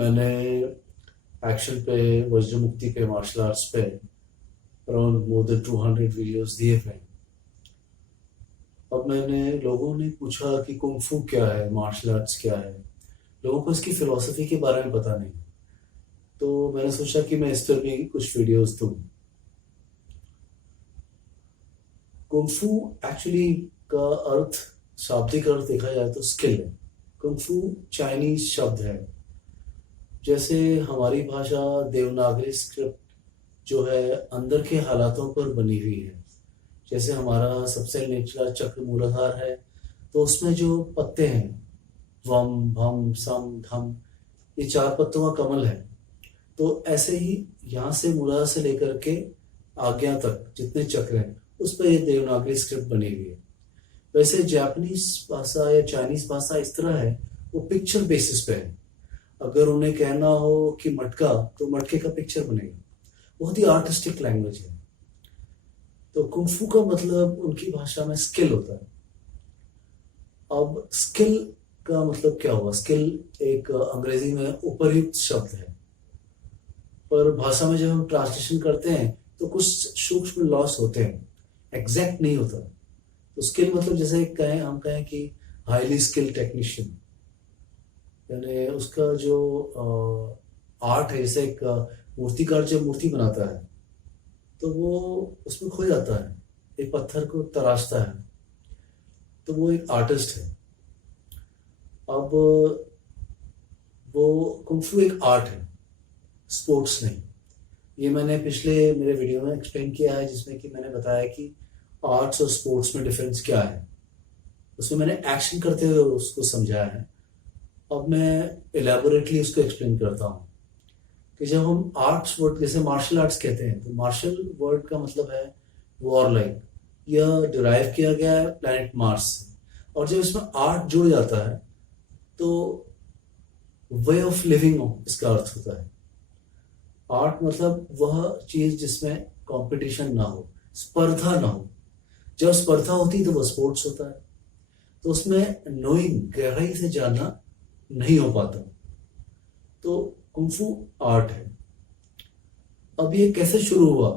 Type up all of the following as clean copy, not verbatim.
मैंने एक्शन पे, वज्र मुक्ति पे, मार्शल आर्ट्स पे अराउंड मोर देन 200 वीडियोस दिए थे। अब मैंने लोगों ने पूछा कि कुंग फू क्या है, मार्शल आर्ट्स क्या है। लोगों को इसकी फिलॉसफी के बारे में पता नहीं, तो मैंने सोचा कि मैं इस पर भी कुछ वीडियोस दूं। कुंग फू एक्चुअली का अर्थ, शाब्दिक अर्थ देखा जाए तो स्किल है। कुंग फू चाइनीज शब्द है। जैसे हमारी भाषा देवनागरी स्क्रिप्ट जो है अंदर के हालातों पर बनी हुई है। जैसे हमारा सबसे निचला चक्र मूलाधार है, तो उसमें जो पत्ते हैं, वम भम सम धम, ये 4 पत्तों का कमल है। तो ऐसे ही यहाँ से मूलाधार से लेकर के आज्ञा तक जितने चक्र हैं, उस पर ये देवनागरी स्क्रिप्ट बनी हुई है। वैसे जापानीज भाषा या चाइनीज भाषा इस तरह है, वो पिक्चर बेसिस पे है। अगर उन्हें कहना हो कि मटका, तो मटके का पिक्चर बनेगा। बहुत ही आर्टिस्टिक लैंग्वेज है। तो कुंफू का मतलब उनकी भाषा में स्किल होता है। अब स्किल का मतलब क्या हुआ? स्किल एक अंग्रेजी में उपरयुक्त शब्द है, पर भाषा में जब हम ट्रांसलेशन करते हैं तो कुछ सूक्ष्म लॉस होते हैं, एग्जैक्ट नहीं होता। तो स्किल मतलब जैसे कहें, हम कहें कि हाईली स्किल्ड टेक्नीशियन, यानी उसका जो आर्ट है। जैसे एक मूर्तिकार जब मूर्ति बनाता है तो वो उसमें खो जाता है, एक पत्थर को तराशता है, तो वो एक आर्टिस्ट है। अब वो कुंफू एक आर्ट है, स्पोर्ट्स नहीं। ये मैंने पिछले मेरे वीडियो में एक्सप्लेन किया है, जिसमें कि मैंने बताया कि आर्ट्स और स्पोर्ट्स में डिफरेंस क्या है। उसमें मैंने एक्शन करते हुए उसको समझाया है। अब मैं एलैबोरेटली उसको एक्सप्लेन करता हूँ कि जब हम आर्ट्स वर्ड, जैसे मार्शल आर्ट्स कहते हैं, तो मार्शल वर्ड का मतलब है वॉर लाइक। यह डिराइव किया गया है प्लैनेट मार्स से। और जब इसमें आर्ट जुड़ जाता है तो वे ऑफ लिविंग इसका अर्थ होता है। आर्ट मतलब वह चीज जिसमें कंपटीशन ना हो, स्पर्धा ना हो। जब स्पर्धा होती है तो वह स्पोर्ट्स होता है। तो उसमें नोइंग, गहराई से जानना नहीं हो पाता। तो कुंफू आर्ट है। अब ये कैसे शुरू हुआ?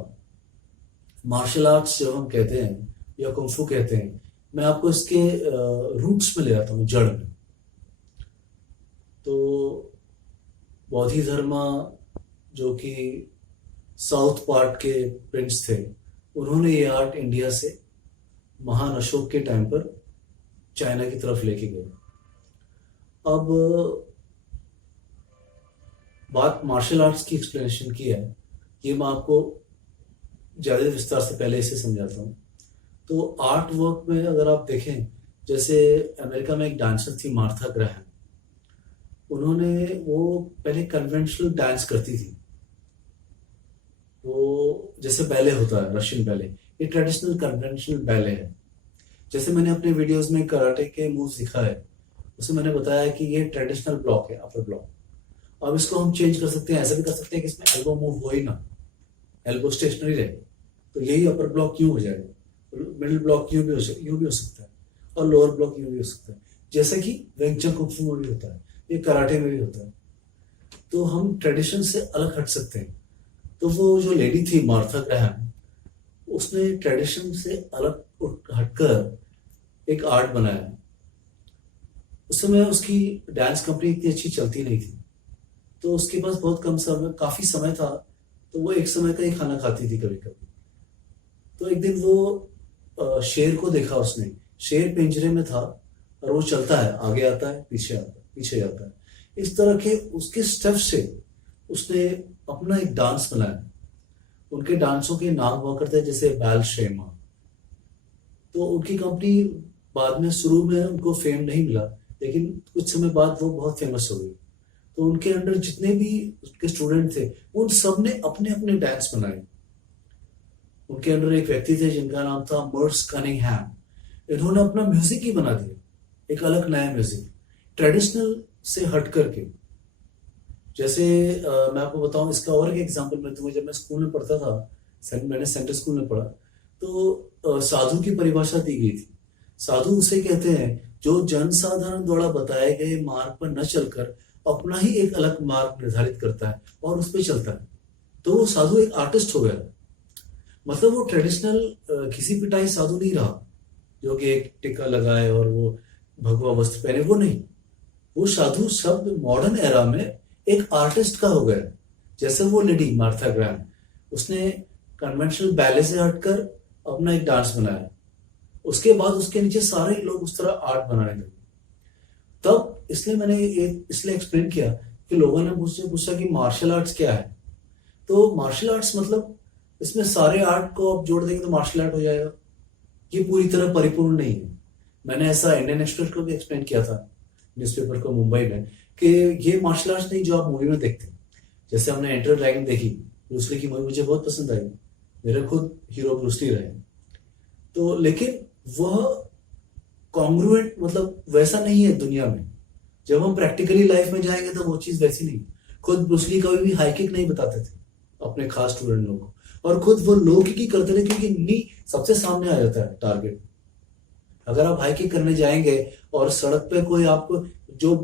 मार्शल आर्ट्स जब हम कहते हैं या कुंफू कहते हैं, मैं आपको इसके रूट्स में ले आता हूँ, जड़ में। तो बौद्धि धर्म, जो कि साउथ पार्ट के प्रिंस थे, उन्होंने ये आर्ट इंडिया से महान अशोक के टाइम पर चाइना की तरफ लेके गए। अब बात मार्शल आर्ट्स की एक्सप्लेनेशन की है, ये मैं आपको ज़्यादा विस्तार से पहले इसे समझाता हूँ। तो आर्ट वर्क में अगर आप देखें, जैसे अमेरिका में एक डांसर थी मार्था ग्राहम। उन्होंने, वो पहले कन्वेंशनल डांस करती थी। वो जैसे बैले होता है, रशियन बैले, ये ट्रेडिशनल कन्वेंशनल बैले है। जैसे मैंने अपने वीडियोस में कराटे के मूव्स दिखाए, उसमें मैंने बताया कि ये ट्रेडिशनल ब्लॉक है, अपर ब्लॉक। अब इसको हम चेंज कर सकते हैं, ऐसा भी कर सकते हैं कि इसमें एल्बो मूव हो ही ना, एल्बो स्टेशनरी रहे, तो यही अपर ब्लॉक क्यों हो जाएगा। मिडिल ब्लॉक यूं भी हो सकता है, और लोअर ब्लॉक यूं भी हो सकता है, जैसे कि वेंग चन कुंफू में भी होता है, ये कराटे में भी होता है। तो हम ट्रेडिशन से अलग हट सकते हैं। तो वो जो लेडी थी मार्था ग्राहम, उसने ट्रेडिशन से अलग हटकर एक आर्ट बनाया। उस समय उसकी डांस कंपनी इतनी अच्छी चलती नहीं थी, तो उसके पास बहुत कम समय, काफी समय था, तो वो एक समय का ही खाना खाती थी कभी कभी। तो एक दिन वो शेर को देखा उसने। शेर पिंजरे में था और वो चलता है, आगे आता है, पीछे आता है, पीछे जाता है। इस तरह के उसके स्टेप से उसने अपना एक डांस बनाया। उनके डांसों के नाम हुआ करते हैं, जैसे बैल शेमा। तो उनकी कंपनी बाद में, शुरू में उनको फेम नहीं मिला, लेकिन कुछ समय बाद वो बहुत फेमस हो गई। तो उनके अंडर जितने भी उनके स्टूडेंट थे, उन सब ने अपने अपने डांस बनाए। उनके अंदर एक व्यक्ति थे जिनका नाम था मर्स कनिंगहैम। इन्होंने अपना म्यूजिक ही बना दिया, एक अलग नया म्यूजिक, ट्रेडिशनल से हट करके। जैसे मैं आपको बताऊं, इसका और एक एग्जांपल मैं दूंगा। जब मैं स्कूल में पढ़ता था, मैंने सेंट्रल स्कूल में पढ़ा, तो साधु की परिभाषा दी गई थी। साधु उसे कहते हैं जो जनसाधारण द्वारा बताए गए मार्ग पर न चलकर अपना ही एक अलग मार्ग निर्धारित करता है और उस पर चलता है, तो वो साधु एक आर्टिस्ट हो गया। मतलब वो ट्रेडिशनल घिसी पिटाई साधु नहीं रहा, जो कि एक टिक्का लगाए और वो भगवा वस्त्र पहने, वो नहीं। वो साधु शब्द मॉडर्न एरा में एक आर्टिस्ट का हो गया। जैसे वो लेडी मार्था ग्रैम, उसने कन्वेंशनल बैले से हटकर अपना एक डांस बनाया, उसके बाद उसके नीचे सारे लोग उस तरह आर्ट बनाने लगे। तब इसलिए मैंने ये इसलिए एक्सप्लेन किया कि लोगों ने मुझसे पूछा कि मार्शल आर्ट्स क्या है। तो मार्शल आर्ट्स मतलब इसमें सारे आर्ट को आप जोड़ देंगे तो मार्शल आर्ट हो जाएगा, ये पूरी तरह परिपूर्ण नहीं है। मैंने ऐसा इंडियन एक्सप्रेस को भी एक्सप्लेन किया था, न्यूज़पेपर को मुंबई में, कि ये मार्शल आर्ट्स नहीं जो आप मूवी में देखते हैं। जैसे हमने एंटर ड्रैगन देखी, ब्रूस ली की मूवी मुझे बहुत पसंद आई, मेरे खुद हीरो ब्रूस ली रहे। तो लेकिन वह कॉन्ग्रुएंट मतलब वैसा नहीं है दुनिया में। जब हम प्रैक्टिकली लाइफ में जाएंगे तो वो चीज वैसी नहीं। खुद ब्रूस ली कभी भी हाई किक नहीं बताते थे अपने खास स्टूडेंट लोगों को, और खुद वो लो किक ही करते थे, क्योंकि नी सबसे सामने आ जाता है टारगेट। अगर आप हाई किक करने जाएंगे और सड़क पे कोई आपको जो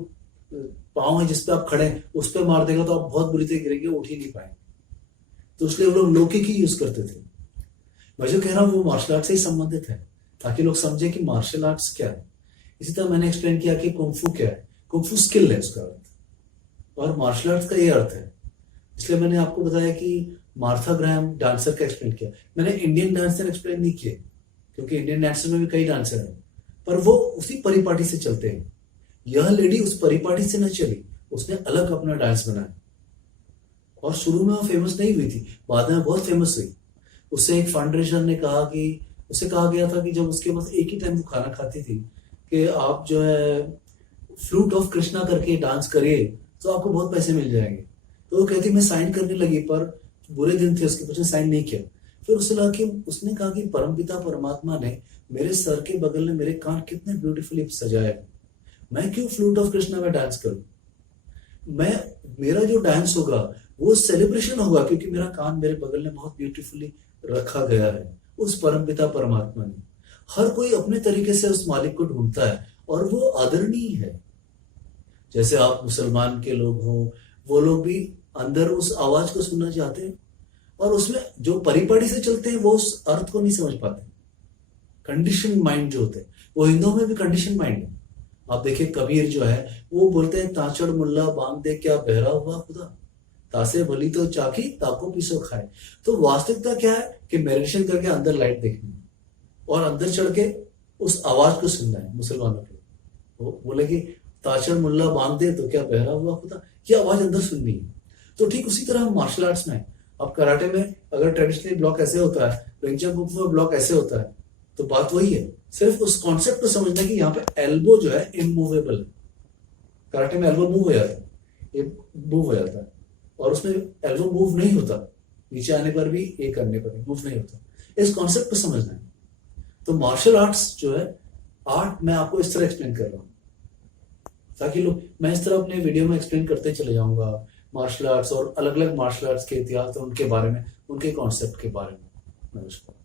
पाँव है जिसपे आप खड़े हैं उस पर मार देगा तो आप बहुत बुरी तरह गिरेंगे, उठ ही नहीं पाएंगे। तो इसलिए वो लोग लो किक ही यूज करते थे। मैं जो कह रहा हूँ वो मार्शल आर्ट से ही संबंधित है, ताकि लोग समझे कि मार्शल आर्ट्स क्या है। इसी तरह मैंने एक्सप्लेन किया कि कुंफू क्या है। कुंफू स्किल है उसका अर्थ, और मार्शल आर्ट्स का ये अर्थ है। इसलिए मैंने आपको बताया कि मार्था ग्रैम डांसर का एक्सप्लेन किया। मैंने इंडियन डांसर एक्सप्लेन नहीं किए, क्योंकि इंडियन डांसर में भी कई डांसर हैं, पर वो उसी परिपाटी से चलते हैं। यह लेडी उस परिपाटी से न चली, उसने अलग अपना डांस बनाया, और शुरू में वो फेमस नहीं हुई थी, बाद में बहुत फेमस हुई। उससे एक फंडरेजर ने कहा कि उसे कहा गया था कि जब उसके पास एक ही टाइम वो खाना खाती थी कि आप जो है फ्लूट ऑफ कृष्णा करके डांस करिए तो आपको बहुत पैसे मिल जाएंगे। तो वो कहती मैं साइन करने लगी, पर बुरे दिन थे उसके, कुछ साइन नहीं किया। फिर उसने कहा कि परमपिता परमात्मा ने मेरे सर के बगल में मेरे कान कितने ब्यूटीफुली सजाए, मैं क्यों फ्लूट ऑफ कृष्णा में डांस करूं। मेरा जो डांस होगा वो सेलिब्रेशन होगा, क्योंकि मेरा कान मेरे बगल में बहुत ब्यूटीफुली रखा गया है उस परमपिता परमात्मा ने। हर कोई अपने तरीके से उस मालिक को ढूंढता है, और वो आदरणीय है। जैसे आप मुसलमान के लोग हो, वो लोग भी अंदर उस आवाज को सुनना चाहते हैं, और उसमें जो परिपाटी से चलते हैं वो उस अर्थ को नहीं समझ पाते। कंडीशन माइंड जो होते हैं, वो हिंदुओं में भी कंडीशन माइंड है। आप देखिए कबीर जो है वो बोलते हैं ताचड़ मुल्ला बांग दे क्या बहरा हुआ खुदा, तासे भली तो चाकी ताको पीसो खाए। तो वास्तविकता क्या है कि मेडिटेशन करके अंदर लाइट देखनी है और अंदर चढ़ के उस आवाज को सुनना है। मुसलमानों के वो बोले कि ताचड़ मुल्ला बांग दे तो क्या बहरा हुआ खुदा, ये आवाज अंदर सुननी है। तो ठीक उसी तरह हम मार्शल आर्ट्स में, अब कराटे में अगर ट्रेडिशनली ब्लॉक ऐसे होता है, वेंचर कुंग फू में ब्लॉक ऐसे होता है, तो बात वही है। सिर्फ उस कॉन्सेप्ट को समझना कि यहाँ पे एल्बो जो है इमूवेबल है। कराटे में एल्बो मूव हो जाता है, ये मूव हो जाता है, और उसमें एल्बो मूव नहीं होता, नीचे आने पर भी, ये करने पर भी मूव नहीं होता। इस कॉन्सेप्ट को समझना है। तो मार्शल आर्ट्स जो है आर्ट, मैं आपको इस तरह एक्सप्लेन कर रहा हूँ ताकि लोग, मैं इस तरह अपने वीडियो में एक्सप्लेन करते चले जाऊंगा मार्शल आर्ट्स और अलग अलग मार्शल आर्ट्स के इतिहास और उनके बारे में, उनके कॉन्सेप्ट के बारे में। नमस्कार।